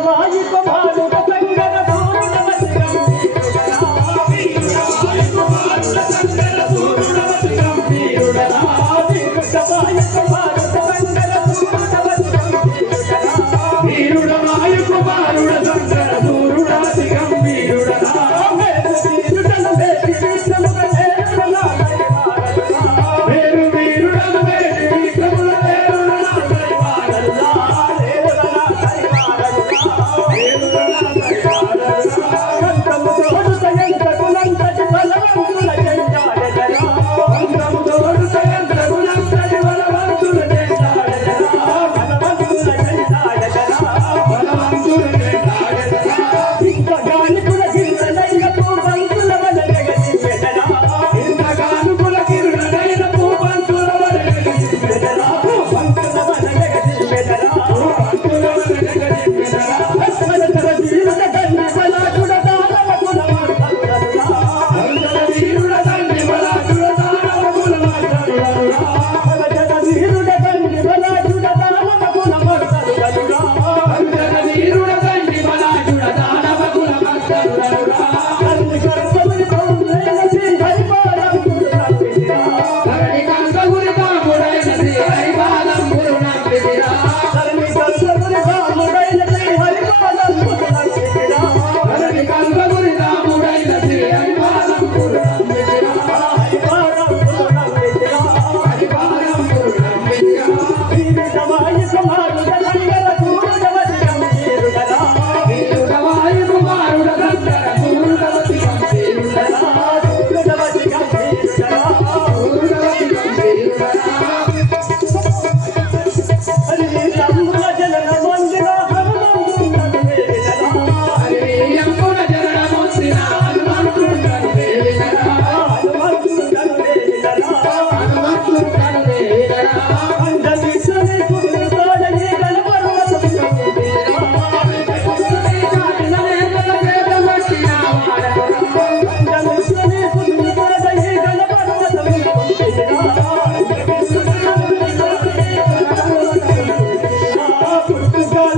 Oh, Christmas, guys.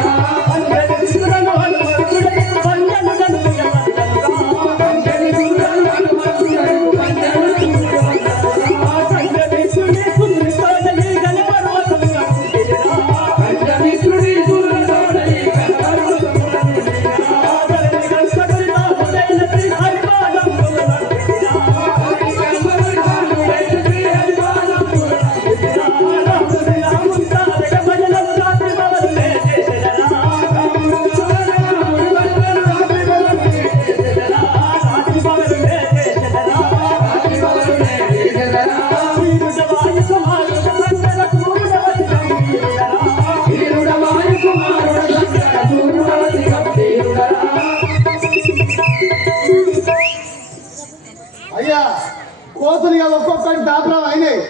పోతుంది కదా ఒక్కొక్కటి దాపరాలు అయినాయి.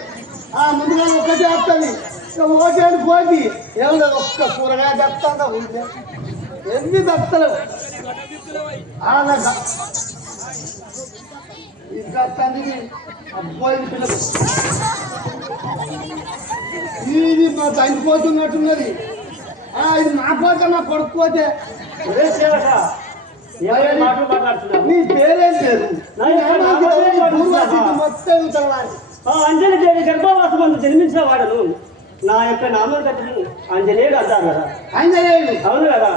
ఆ ముందుగా ఒక్కటి వస్తుంది ఓటేడు పోయింది. ఏమన్నా ఒక్క కూరగాయ తప్పుతా ఉంటే? ఎన్ని తప్పలేవు ఇది అబ్బాయి పిల్ల. ఇది మా చనిపోతున్నట్టున్నది ఇది మా కోసం మా కొడుకు అంజలి దేవి గర్భవాసం జన్మించిన వాడను. నా యొక్క నామం కట్టి అంజలేయుడు అంటారు కదా. అంజలేయుడు అవును కదా?